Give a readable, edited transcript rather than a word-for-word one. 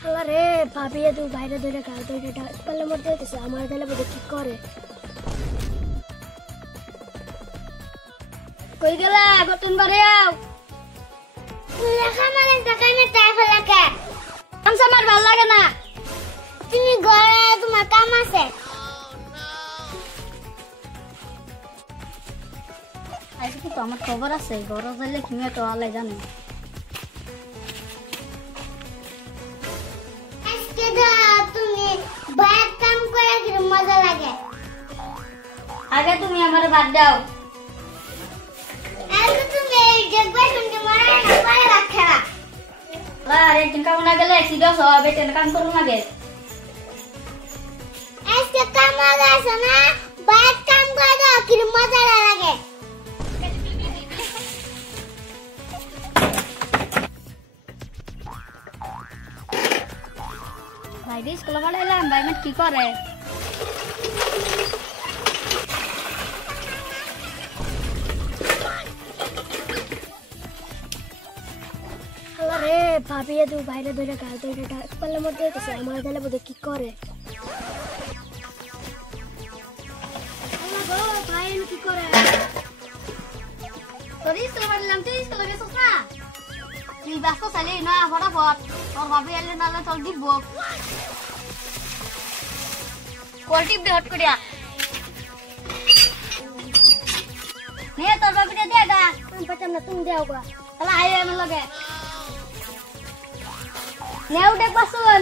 আরে ভাবিয়ে তুই বাইরে ধরে গাল ধরে এটা পালে মধ্যে দিছে আমার গেলে বলে কি করে কই গেলা গতন বারে আও লেখা মানে টাকা মে টাকা ফেলাকে আমসা আমার ভালো লাগে না তুমি ঘরে তোমার কাম আছে আজকে তো আমার খবর আছে ঘরে যাইলে কি মেয়ে তো আলাই জানে আজকে তুমি বাইরে কাম করে কি মজা লাগে আগে তুমি আমার বাদ দাও আগে তুমি জগবা শুনতে মারা না পারে রাখা আরে দিন কাম না গেলে সিরিয়াস হবে তেন কাম করুন আগে আজকে কাম আছে না বাইরে কাম করে দাও কি মজা লাগে ভাই দিস কলা বলে এলাম ভাই মত কি করে আরে ভাবিয়ে তুই বাইরে ধরে গাল ধরে এটা পালে মধ্যে দিছে আমার গেলে বলে কি করে আল্লাহ গো ভাই কি করে তোর স্কুলে বললাম তুই স্কুলে গেছস না তুই ব্যস্ত ছিলি না ফটাফট তোর ভাবি এলে নালে তোর দিব কোয়ালিটি দে হট করিয়া নে তোর ভাবিটা দেগা আমি পাতাম না তুমি দেও গা তাহলে আইও আমার লগে নেও দেখ বাসুন